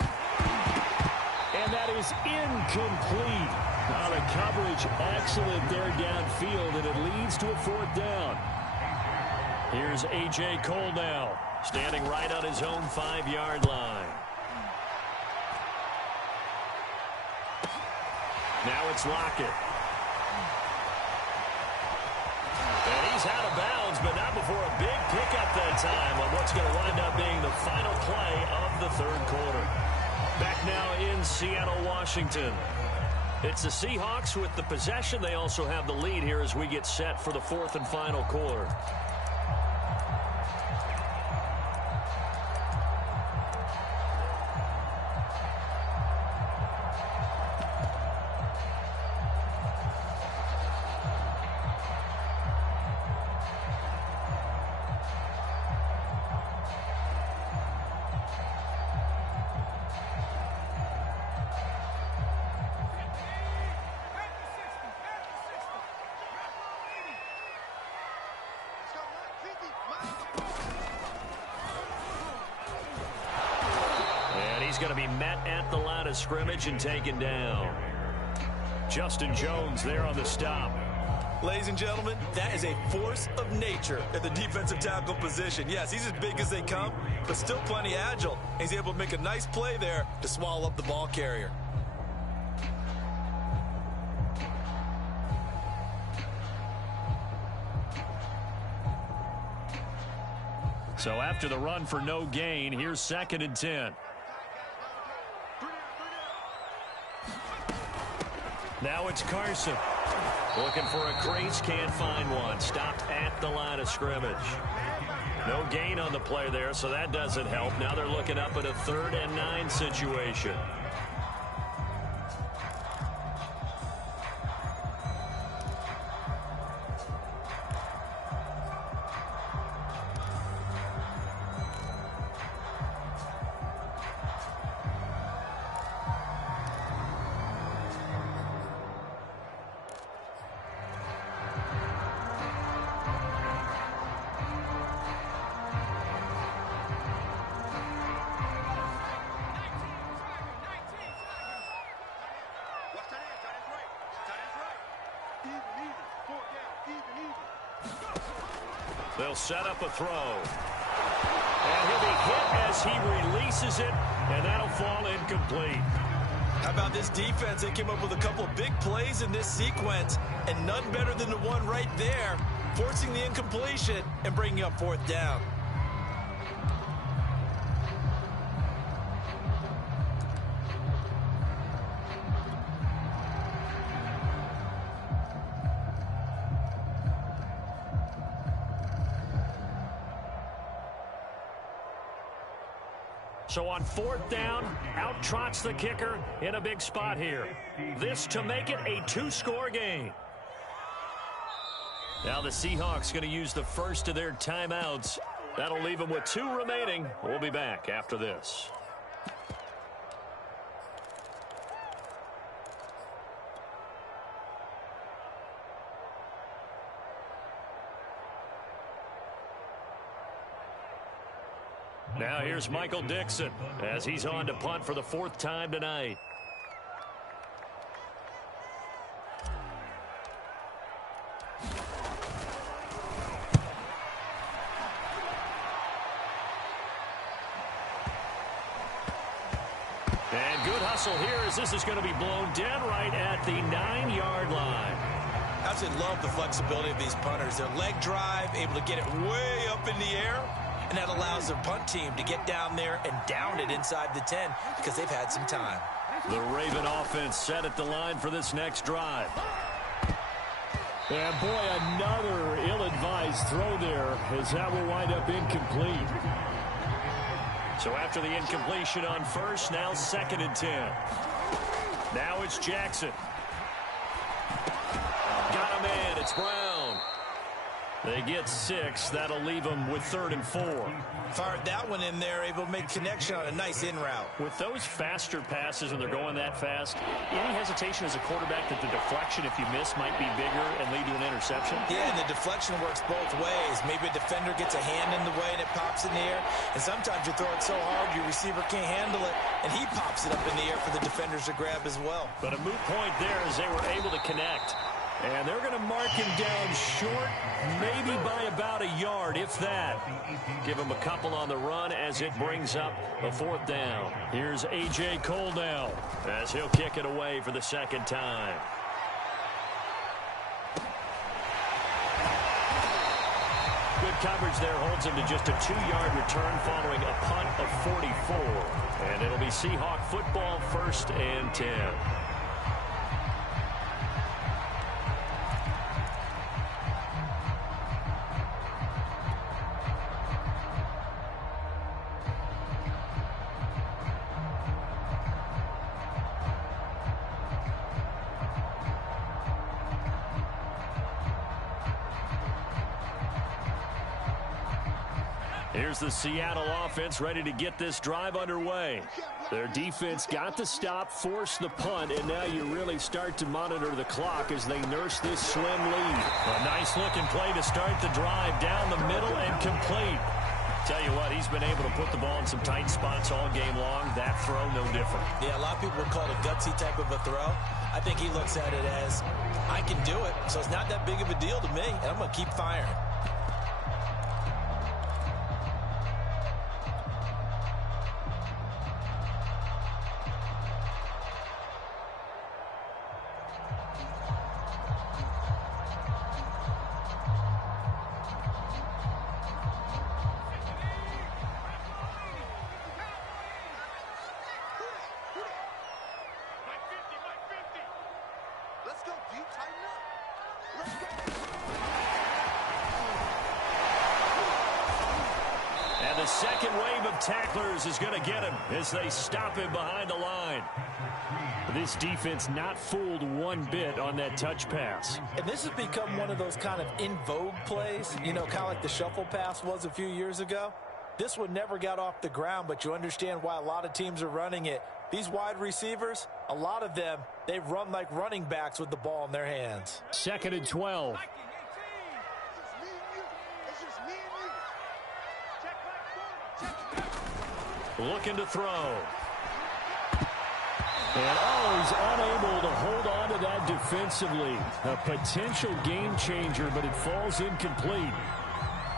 And that is incomplete. Now the coverage excellent there downfield, and it leads to a 4th down. Here's A.J. Cole now, standing right on his own 5-yard line. Now it's Lockett. And he's out of bounds, but not before a big pickup that time on what's going to wind up being the final play of the 3rd quarter. Back now in Seattle, Washington. It's the Seahawks with the possession. They also have the lead here as we get set for the 4th and final quarter. He's going to be met at the line of scrimmage and taken down. Justin Jones there on the stop. Ladies and gentlemen, that is a force of nature at the defensive tackle position. Yes, he's as big as they come, but still plenty agile. He's able to make a nice play there to swallow up the ball carrier. So after the run for no gain, here's 2nd and 10. Now it's Carson. Looking for a crease, can't find one. Stopped at the line of scrimmage. No gain on the play there, so that doesn't help. Now they're looking up at a 3rd and 9 situation. They'll set up a throw. And he'll be hit as he releases it, and that'll fall incomplete. How about this defense? They came up with a couple of big plays in this sequence, and none better than the one right there, forcing the incompletion and bringing up 4th down. So on 4th down, out trots the kicker in a big spot here. This to make it a 2-score game. Now the Seahawks going to use the first of their timeouts. That'll leave them with 2 remaining. We'll be back after this. Now here's Michael Dixon as he's on to punt for the 4th time tonight. And good hustle here as this is going to be blown dead right at the 9-yard line. I absolutely love the flexibility of these punters. Their leg drive, able to get it way up in the air. And that allows their punt team to get down there and down it inside the 10 because they've had some time. The Raven offense set at the line for this next drive. And boy, another ill-advised throw there as that will wind up incomplete. So after the incompletion on first, now 2nd and 10. Now it's Jackson. Got a man, it's Brown. They get 6. That'll leave them with 3rd and 4. Fired that one in there, able to make connection on a nice in route. With those faster passes when they're going that fast, any hesitation as a quarterback that the deflection, if you miss, might be bigger and lead to an interception? Yeah, and the deflection works both ways. Maybe a defender gets a hand in the way and it pops in the air. And sometimes you throw it so hard your receiver can't handle it, and he pops it up in the air for the defenders to grab as well. But a moot point there as they were able to connect. And they're going to mark him down short, maybe by about a yard, if that. Give him a couple on the run as it brings up a 4th down. Here's A.J. Cole now as he'll kick it away for the 2nd time. Good coverage there holds him to just a 2-yard return following a punt of 44. And it'll be Seahawk football, 1st and 10. Here's the Seattle offense ready to get this drive underway. Their defense got the stop, forced the punt, and now you really start to monitor the clock as they nurse this slim lead. A nice-looking play to start the drive down the middle and complete. Tell you what, he's been able to put the ball in some tight spots all game long. That throw, no different. Yeah, a lot of people would call it a gutsy type of a throw. I think he looks at it as, I can do it, so it's not that big of a deal to me, and I'm going to keep firing. And the second wave of tacklers is going to get him as they stop him behind the line. This defense not fooled one bit on that touch pass. And this has become one of those kind of in vogue plays, you know, kind of like the shuffle pass was a few years ago. This one never got off the ground, but you understand why a lot of teams are running it. These wide receivers, a lot of them, they run like running backs with the ball in their hands. 2nd and 12. Looking to throw. And he's unable to hold on to that defensively. A potential game changer, but it falls incomplete.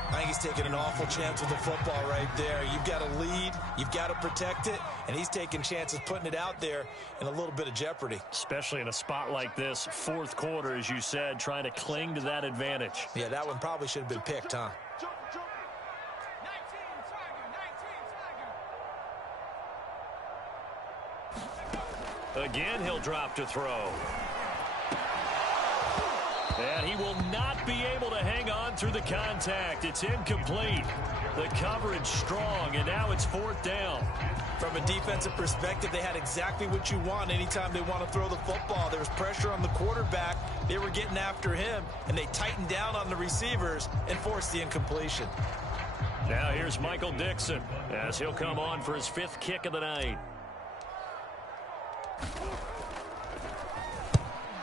I think he's taking an awful chance with the football right there. You've got to lead, you've got to protect it, and he's taking chances putting it out there in a little bit of jeopardy. Especially in a spot like this, 4th quarter, as you said, trying to cling to that advantage. Yeah, that one probably should have been picked, huh? Again, he'll drop to throw. And he will not be able to hang on through the contact. It's incomplete. The coverage strong, and now it's 4th down. From a defensive perspective, they had exactly what you want anytime they want to throw the football. There was pressure on the quarterback. They were getting after him, and they tightened down on the receivers and forced the incompletion. Now here's Michael Dixon as he'll come on for his 5th kick of the night.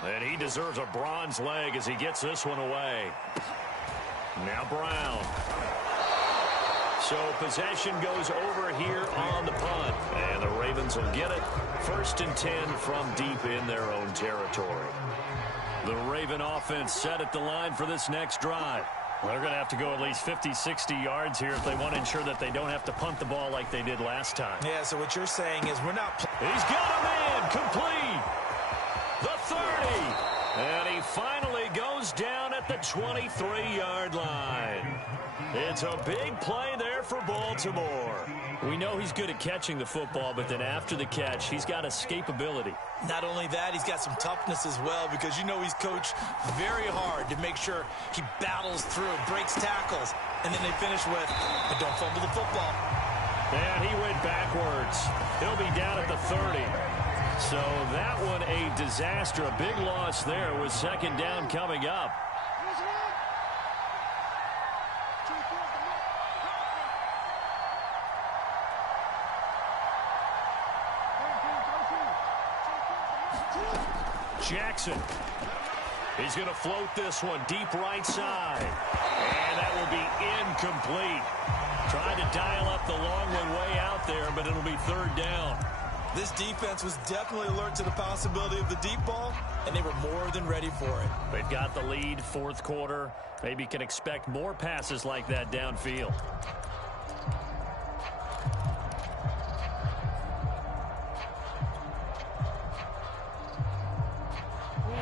And he deserves a bronze leg as he gets this one away. Now Brown. So possession goes over here on the punt. And the Ravens will get it. 1st and 10 from deep in their own territory. The Raven offense set at the line for this next drive. Well, they're going to have to go at least 50, 60 yards here if they want to ensure that they don't have to punt the ball like they did last time. Yeah, so what you're saying is we're not... He's got a man complete. The 30. And he finally goes down at the 23-yard line. It's a big play there for Baltimore. We know he's good at catching the football, but then after the catch, he's got escapability. Not only that, he's got some toughness as well because you know he's coached very hard to make sure he battles through, breaks tackles, and then they finish with, don't fumble the football. And he went backwards. He'll be down at the 30. So that one a disaster. A big loss there with 2nd down coming up. Jackson. He's going to float this one deep right side. And that will be incomplete. Trying to dial up the long one way out there, but it'll be third down. This defense was definitely alert to the possibility of the deep ball, and they were more than ready for it. They've got the lead, fourth quarter. Maybe can expect more passes like that downfield.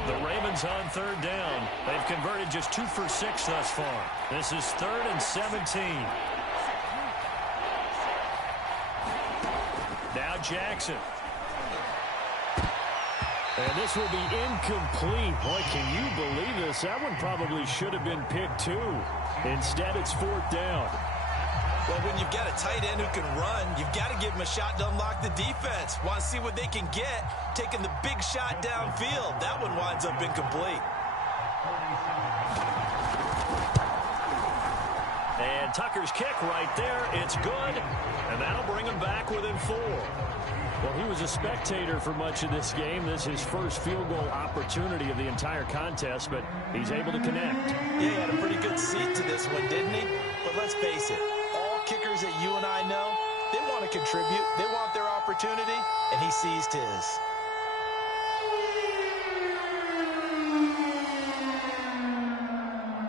The Ravens on third down. They've converted just 2 for 6 thus far. This is 3rd and 17. Now Jackson. And this will be incomplete. Boy, can you believe this? That one probably should have been picked too. Instead, it's 4th down. Well, when you've got a tight end who can run, you've got to give him a shot to unlock the defense. Want to see what they can get, taking the big shot downfield. That one winds up incomplete. And Tucker's kick right there. It's good, and that'll bring him back within 4. Well, he was a spectator for much of this game. This is his first field goal opportunity of the entire contest, but he's able to connect. Yeah, he had a pretty good seat to this one, didn't he? But let's face it, all kickers that you and I know, they want to contribute. They want their opportunity, and he seized his.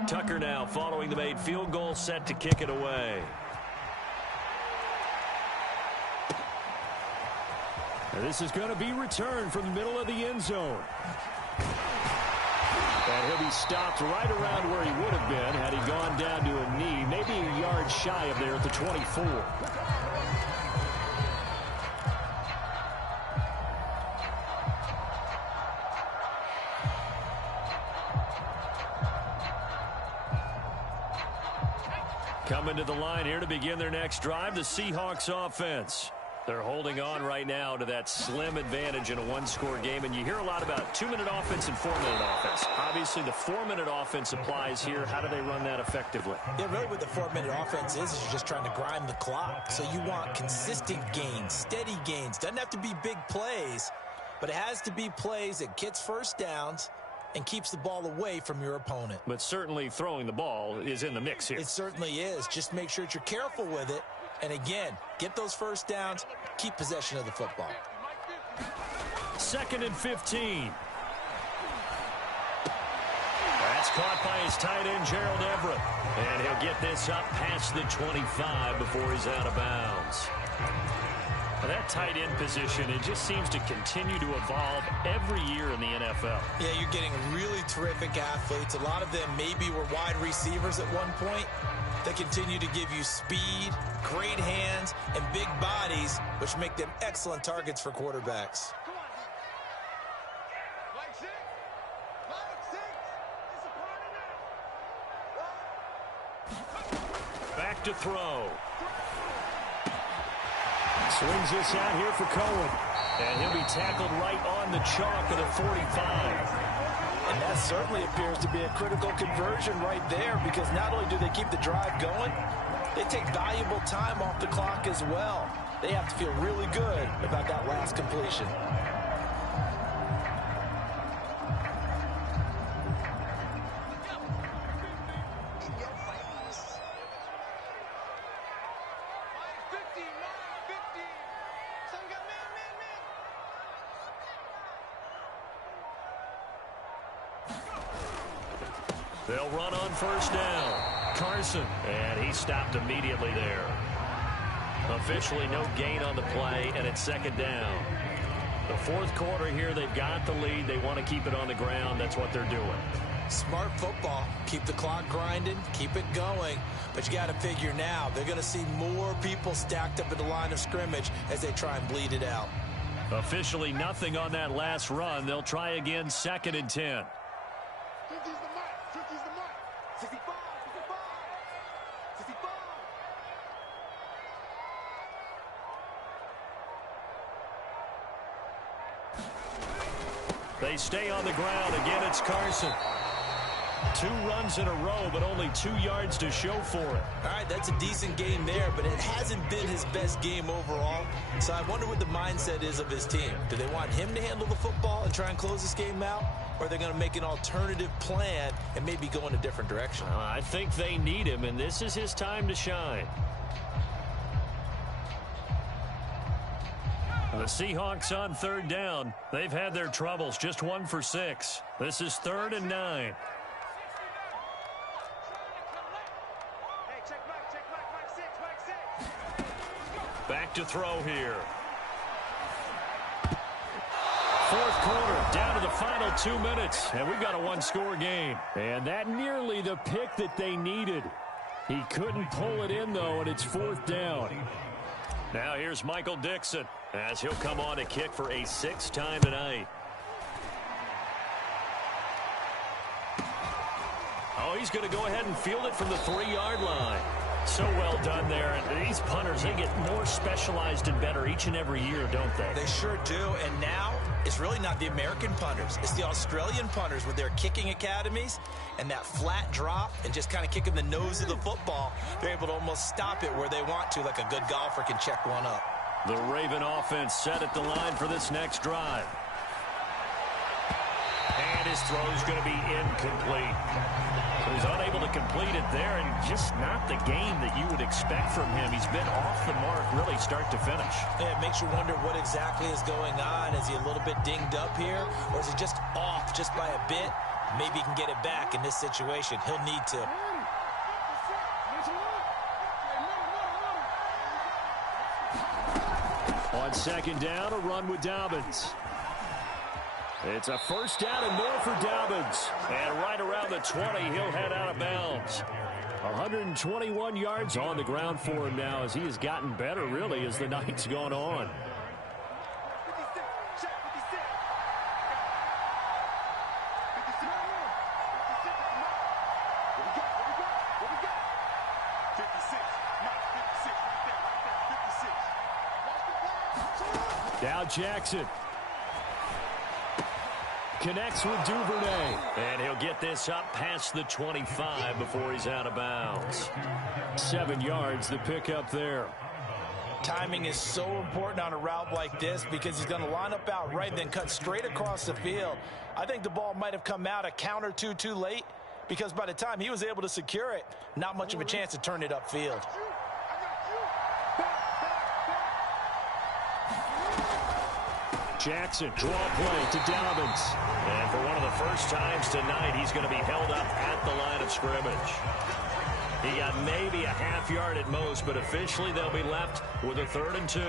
Tucker now following the made field goal, set to kick it away. And this is going to be returned from the middle of the end zone. And he'll be stopped right around where he would have been had he gone down to a knee, maybe a yard shy of there at the 24. Coming to the line here to begin their next drive, the Seahawks offense. They're holding on right now to that slim advantage in a one-score game, and you hear a lot about 2-minute offense and 4-minute offense. Obviously, the 4-minute offense applies here. How do they run that effectively? Yeah, really what the 4-minute offense is you're just trying to grind the clock. So you want consistent gains, steady gains. Doesn't have to be big plays, but it has to be plays that gets first downs and keeps the ball away from your opponent. But certainly throwing the ball is in the mix here. It certainly is. Just make sure that you're careful with it. And again, get those first downs, keep possession of the football. 2nd and 15. That's caught by his tight end, Gerald Everett. And he'll get this up past the 25 before he's out of bounds. That tight end position, it just seems to continue to evolve every year in the NFL. Yeah, you're getting really terrific athletes. A lot of them maybe were wide receivers at one point. They continue to give you speed, great hands, and big bodies, which make them excellent targets for quarterbacks. Back to throw. Swings this out here for Cohen. And he'll be tackled right on the chalk of the 45. And that certainly appears to be a critical conversion right there, because not only do they keep the drive going, they take valuable time off the clock as well. They have to feel really good about that last completion. They'll run on first down. Carson, and he stopped immediately there. Officially no gain on the play, and it's 2nd down. The fourth quarter here, they've got the lead. They want to keep it on the ground. That's what they're doing. Smart football. Keep the clock grinding, keep it going. But you got to figure now, they're going to see more people stacked up at the line of scrimmage as they try and bleed it out. Officially nothing on that last run. They'll try again, 2nd and 10. They stay on the ground. Again, it's Carson. 2 runs in a row, but only 2 yards to show for it. All right, that's a decent game there, but it hasn't been his best game overall. So I wonder what the mindset is of his team. Do they want him to handle the football and try and close this game out? Or are they going to make an alternative plan and maybe go in a different direction? I think they need him, and this is his time to shine. The Seahawks on 3rd down. They've had their troubles, just 1 for 6. This is 3rd and 9. Back to throw here. 4th quarter, down to the final 2 minutes, and we've got a 1-score game. And that nearly the pick that they needed. He couldn't pull it in, though, and it's 4th down. Now here's Michael Dixon, as he'll come on to kick for a 6th time tonight. Oh, he's going to go ahead and field it from the 3-yard line. So well done there. And these punters, they get more specialized and better each and every year, don't they? They sure do. And now it's really not the American punters. It's the Australian punters with their kicking academies and that flat drop and just kind of kicking the nose of the football. They're able to almost stop it where they want to, like a good golfer can check one up. The Raven offense set at the line for this next drive. And his throw is going to be incomplete. So he's unable to complete it there, and just not the game that you would expect from him. He's been off the mark really start to finish. Yeah, it makes you wonder what exactly is going on. Is he a little bit dinged up here, or is he just off just by a bit? Maybe he can get it back in this situation. He'll need to. On 2nd down, a run with Dobbins. It's a 1st down and more for Dobbins. And right around the 20, he'll head out of bounds. 121 yards on the ground for him now as he has gotten better, really, as the night's gone on. Now Jackson connects with Duvernay, and he'll get this up past the 25 before he's out of bounds. 7 yards, the pickup there. Timing is so important on a route like this because he's going to line up out right and then cut straight across the field. I think the ball might have come out a count or two too late because by the time he was able to secure it, not much of a chance to turn it upfield. Jackson, draw play to Dobbins. And for one of the first times tonight, he's going to be held up at the line of scrimmage. He got maybe a half yard at most, but officially they'll be left with a 3rd and 2.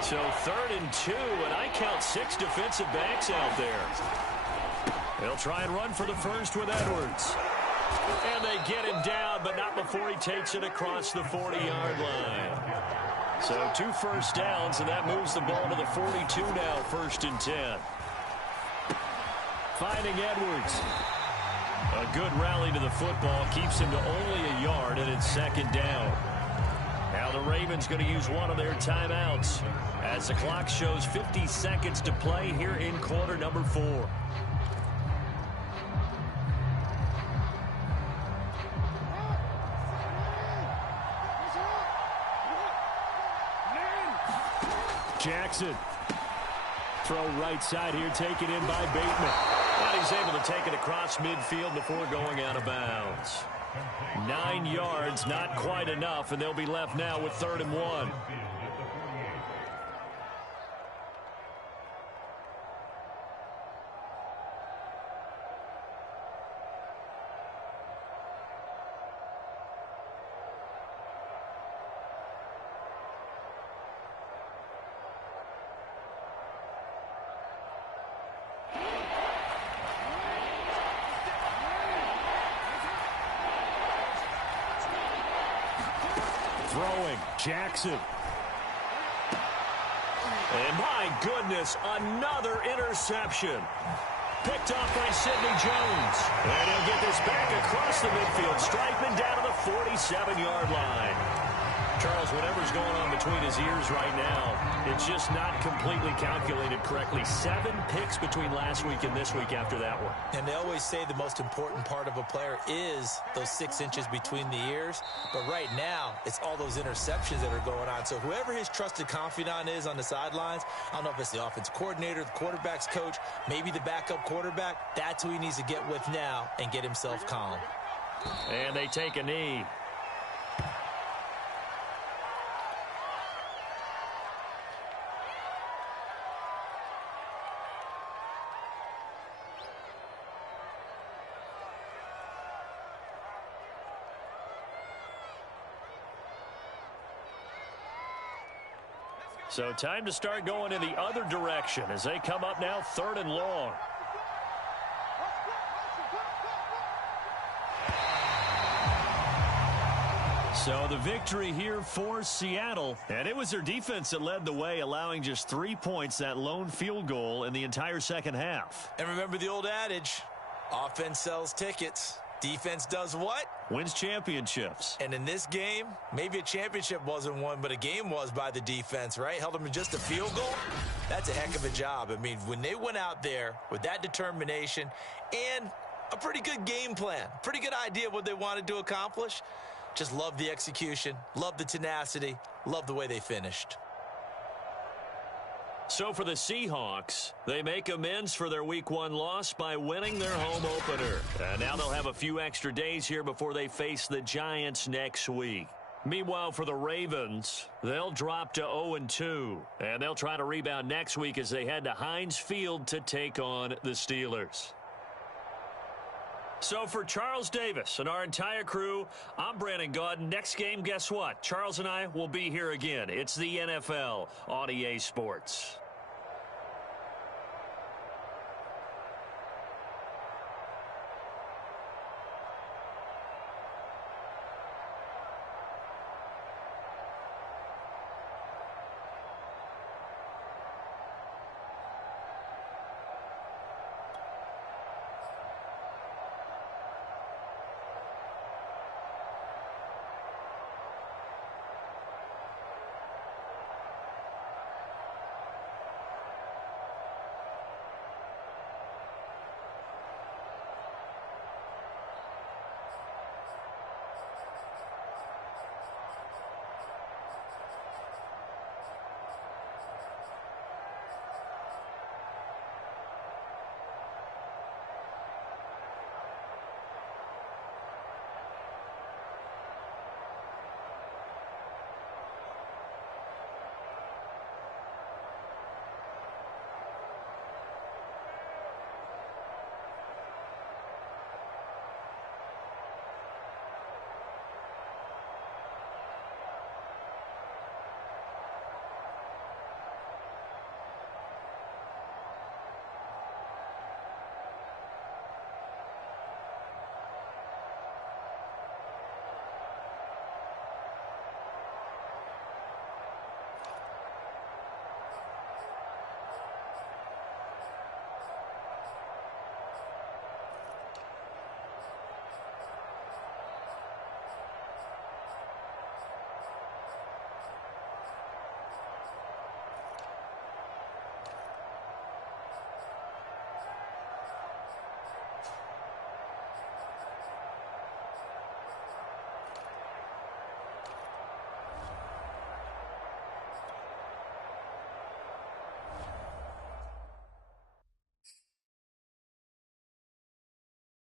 So 3rd and 2, and I count 6 defensive backs out there. They'll try and run for the first with Edwards. And they get him down, but not before he takes it across the 40-yard line. So 2 first downs, and that moves the ball to the 42 now, 1st and 10. Finding Edwards. A good rally to the football keeps him to only a yard, and it's 2nd down. Now the Ravens going to use one of their timeouts as the clock shows 50 seconds to play here in quarter number 4. Jackson. Throw right side here, taken in by Bateman. And he's able to take it across midfield before going out of bounds. 9 yards, not quite enough, and they'll be left now with 3rd and 1. Throwing, Jackson. And my goodness, another interception. Picked off by Sidney Jones. And he'll get this back across the midfield stripe and down to the 47-yard line. Charles, whatever's going on between his ears right now, it's just not completely calculated correctly. 7 picks between last week and this week after that one. And they always say the most important part of a player is those 6 inches between the ears. But right now, it's all those interceptions that are going on. So whoever his trusted confidant is on the sidelines, I don't know if it's the offense coordinator, the quarterback's coach, maybe the backup quarterback, that's who he needs to get with now and get himself calm. And they take a knee. So time to start going in the other direction as they come up now 3rd and long. So the victory here for Seattle, and it was their defense that led the way, allowing just 3 points, that lone field goal in the entire second half. And remember the old adage, offense sells tickets. Defense does what? Wins championships. And in this game, maybe a championship wasn't won, but a game was by the defense, right? Held them to just a field goal. That's a heck of a job. I mean, when they went out there with that determination and a pretty good game plan, pretty good idea of what they wanted to accomplish, just love the execution, love the tenacity, love the way they finished. So for the Seahawks, they make amends for their Week 1 loss by winning their home opener. And now they'll have a few extra days here before they face the Giants next week. Meanwhile, for the Ravens, they'll drop to 0-2. And they'll try to rebound next week as they head to Heinz Field to take on the Steelers. So for Charles Davis and our entire crew, I'm Brandon Gaudin. Next game, guess what? Charles and I will be here again. It's the NFL on EA Sports.